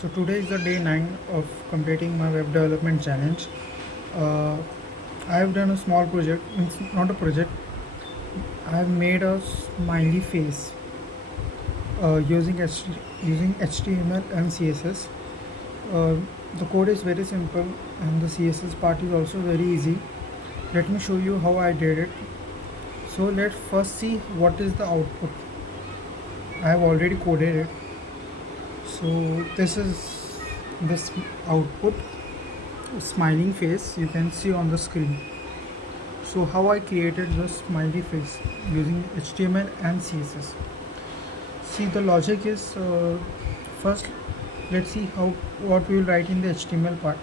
So today is the day 9 of completing my web development challenge. Uh, I have done a small project, not a project. I have made a smiley face using HTML and CSS. Uh, the code is very simple and the CSS part is also very easy. Let me show you how I did it. So let's first see what is the output. I have already coded it. So this is this output, smiling face you can see on the screen. So how I created the smiley face using HTML and CSS. See, the logic is first let's see how what we will write in the HTML part.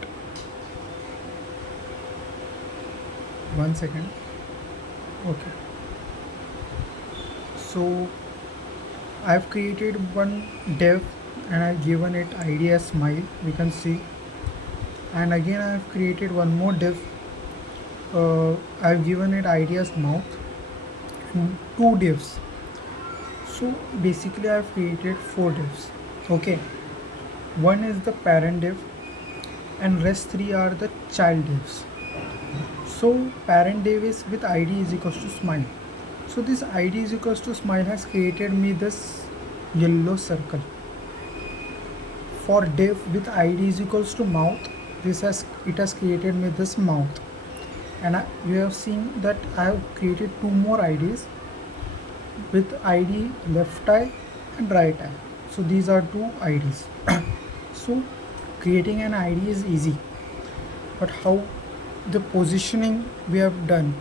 One second. Okay. So I've created one div and I've given it ID as smile. We can see, and again I've created one more div. I've given it ID as mouth and two divs. So basically I've created four divs. Okay, one is the parent div and rest three are the child divs. So parent div is with ID is equals to smile. So this ID is equals to smile has created me this yellow circle. For div with ID is equals to mouth, it has created me this mouth. And you have seen that I have created two more IDs with ID left eye and right eye. So these are two IDs. So creating an ID is easy, but how the positioning we have done,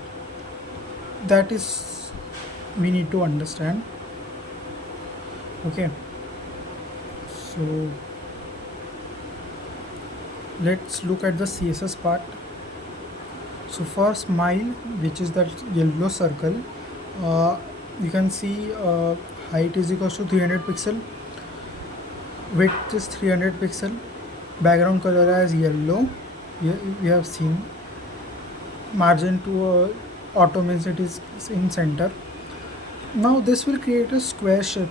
that is we need to understand. Okay, so let's look at the CSS part. So for smile, which is that yellow circle, you can see height is equals to 300 pixel, width is 300 pixel, background color as yellow. We have seen margin to auto means it is in center. Now this will create a square shape,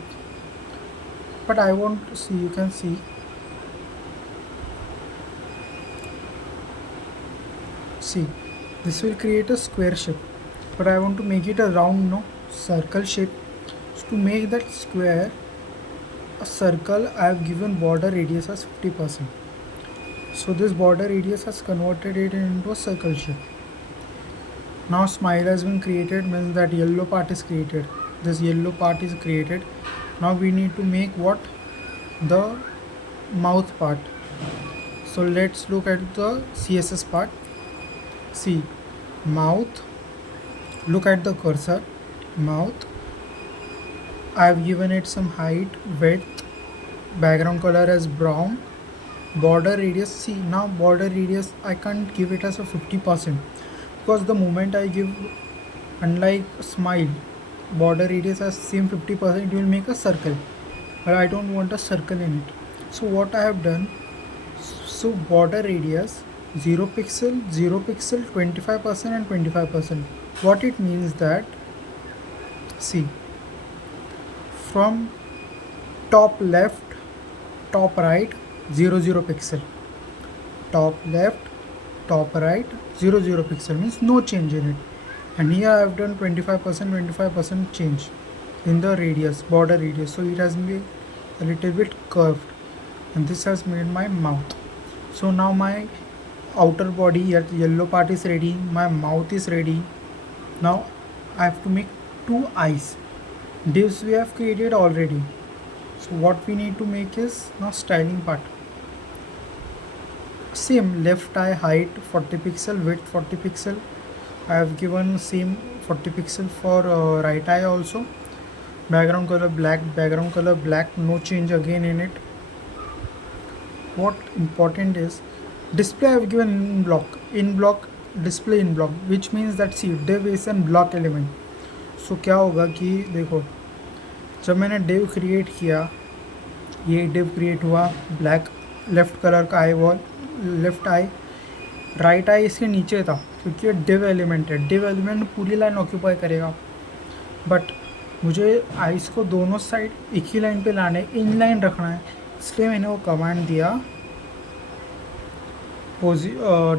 but I want to see, you can see, this will create a square shape, but I want to make it a round circle shape. So to make that square a circle, I have given border radius as 50%. So this border radius has converted it into a circle shape. Now smile has been created, means that yellow part is created. This yellow part is created. Now we need to make what? The mouth part. So let's look at the CSS part. See, mouth, look at the cursor, mouth. I have given it some height, width, background color as brown, border radius. See, now border radius I can't give it as a 50%, because the moment I give, unlike smile, border radius as same 50%, it will make a circle, but I don't want a circle in it. So what I have done, so border radius 0 pixel, 0 pixel, 25% and 25%. What it means that, see, from top left, top right, 0 pixel, top left, top right, 0 pixel, means no change in it. And here I have done 25% change in the radius, border radius, so it has been a little bit curved, and this has made my mouth. So now my outer body, yellow part is ready, my mouth is ready. Now I have to make two eyes. Divs we have created already. So what we need to make is now styling part. Same, left eye height 40 pixel, width 40 pixel. I have given same 40 pixel for right eye also. Background color black, no change again in it. What important is, display I have given in block, display in block, which means that see, div is an block element. So क्या होगा कि देखो, जब मैंने div create किया, ये div create हुआ, black left colour का eyeball, left eye, right eye इसके नीचे था, क्योंकि ये div एलिमेंट है. div एलिमेंट पूरी लाइन ऑक्यूपाई करेगा, बट मुझे आइस को दोनों साइड एक ही लाइन पे लाना है, इन लाइन रखना है. इसलिए मैंने वो कमांड दिया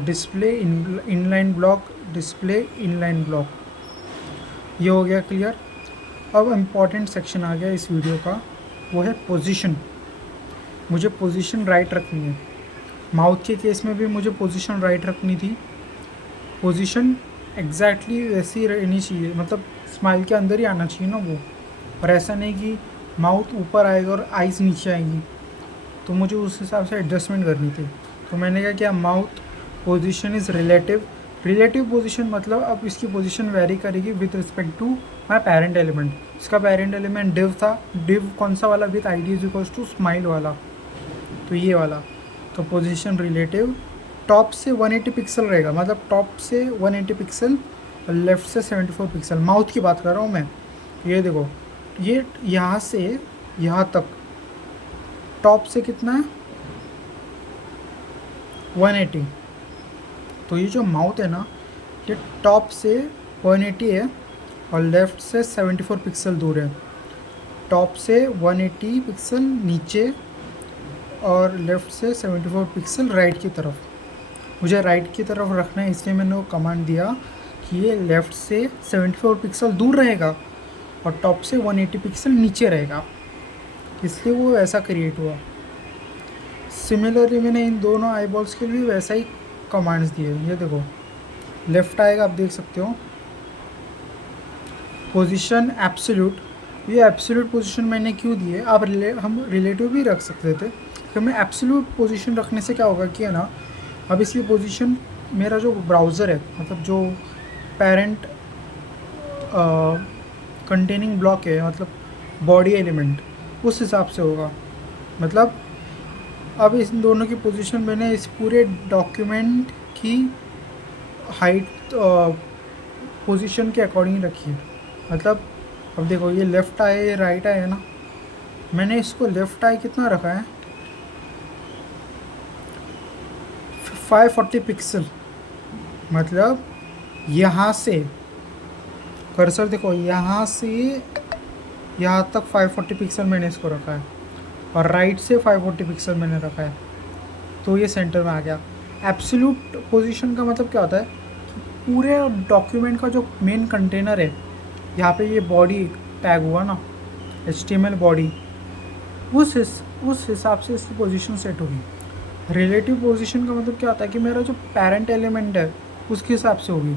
display inline block, display inline block. ये हो गया क्लियर। अब इम्पॉर्टेंट सेक्शन आ गया इस वीडियो का, वो है पोजीशन। मुझे पोजीशन राइट रखनी है। माउथ के केस में भी मुझे पोजीशन राइट रखनी थी। पोजीशन एग्जैक्टली वैसी रहनी चाहिए, मतलब स्माइल के अंदर ही आना चाहिए ना वो, और ऐसा नहीं कि माउथ ऊपर आएगा और आइज़ नीचे आएंगी। तो मुझे उस हिसाब से एडजस्टमेंट करनी थी। तो मैंने क्या किया, mouth position is relative. Relative position मतलब अब इसकी पोजीशन वेरी करेगी with respect to my parent element. इसका पेरेंट एलिमेंट डिव था। डिव कौन सा वाला, with I D is equals to smile वाला, तो ये वाला। तो पोजीशन रिलेटिव टॉप से 180 पिक्सल रहेगा, मतलब टॉप से 180 पिक्सल और लेफ़्ट से 74 पिक्सल। माउथ की बात कर रहा हूँ मैं। ये देखो, ये यहाँ से यहाँ तक टॉप से कितना है 180। तो ये जो माउथ है ना, ये टॉप से 180 है और लेफ़्ट से 74 पिक्सल दूर है। टॉप से 180 पिक्सल नीचे और लेफ़्ट से 74 पिक्सल राइट की तरफ। मुझे राइट की तरफ रखना है, इसलिए मैंने वो कमांड दिया कि ये लेफ़्ट से 74 पिक्सल दूर रहेगा और टॉप से 180 पिक्सल नीचे रहेगा, इसलिए वो ऐसा क्रिएट हुआ। सिमिलरली मैंने इन दोनों आई बॉल्स के लिए वैसा ही कमांड्स दिए। ये देखो, लेफ़्ट आएगा, आप देख सकते हो पोजीशन एब्सोल्यूट। ये एब्सोल्यूट पोजीशन मैंने क्यों दी है, आप हम रिलेटिव भी रख सकते थे। तो मैं एब्सोल्यूट पोजीशन रखने से क्या होगा कि है ना, अब इसकी पोजीशन मेरा जो ब्राउज़र है, मतलब जो पेरेंट कंटेनिंग ब्लॉक है, मतलब बॉडी एलिमेंट, उस हिसाब से होगा। मतलब अब इस दोनों की पोजीशन मैंने इस पूरे डॉक्यूमेंट की हाइट पोजीशन के अकॉर्डिंग रखी है। मतलब अब देखो, ये लेफ़्ट आई है, राइट आई है ना, मैंने इसको लेफ़्ट आई कितना रखा है 540 पिक्सल। मतलब यहाँ से कर्सर देखो, यहाँ से यहाँ तक 540 पिक्सल मैंने इसको रखा है और राइट से 540 पिक्सल मैंने रखा है, तो ये सेंटर में आ गया। एब्सोल्यूट पोजीशन का मतलब क्या होता है कि पूरे डॉक्यूमेंट का जो मेन कंटेनर है, यहाँ पे ये बॉडी टैग हुआ ना, HTML बॉडी, उस हिसाब से इसकी पोजीशन सेट होगी। रिलेटिव पोजीशन का मतलब क्या होता है कि मेरा जो पेरेंट एलिमेंट है उसके हिसाब से होगी।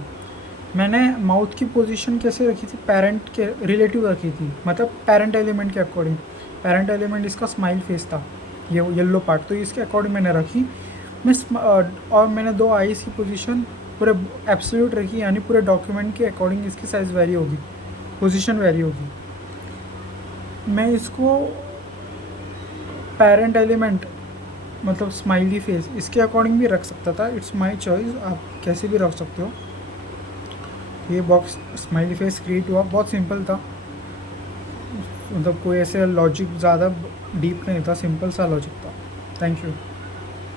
मैंने माउथ की पोजीशन कैसे रखी थी, पेरेंट के रिलेटिव रखी थी, मतलब पेरेंट एलिमेंट के अकॉर्डिंग। पेरेंट एलिमेंट इसका स्माइल फेस था, ये येलो पार्ट, तो इसके अकॉर्डिंग मैंने रखी। और मैंने दो आईज की पोजीशन पूरे एब्सोल्यूट रखी, यानी पूरे डॉक्यूमेंट के अकॉर्डिंग इसकी साइज़ वेरी होगी, पोजीशन वेरी होगी। मैं इसको पेरेंट एलिमेंट मतलब स्माइली फेस, इसके अकॉर्डिंग भी रख सकता था। इट्स माय चॉइस, आप कैसे भी रख सकते हो। ये बॉक्स स्माइली फेस क्रिएट हुआ, बहुत सिंपल था, मतलब कोई ऐसे लॉजिक ज़्यादा डीप नहीं था, सिंपल सा लॉजिक था। Thank you.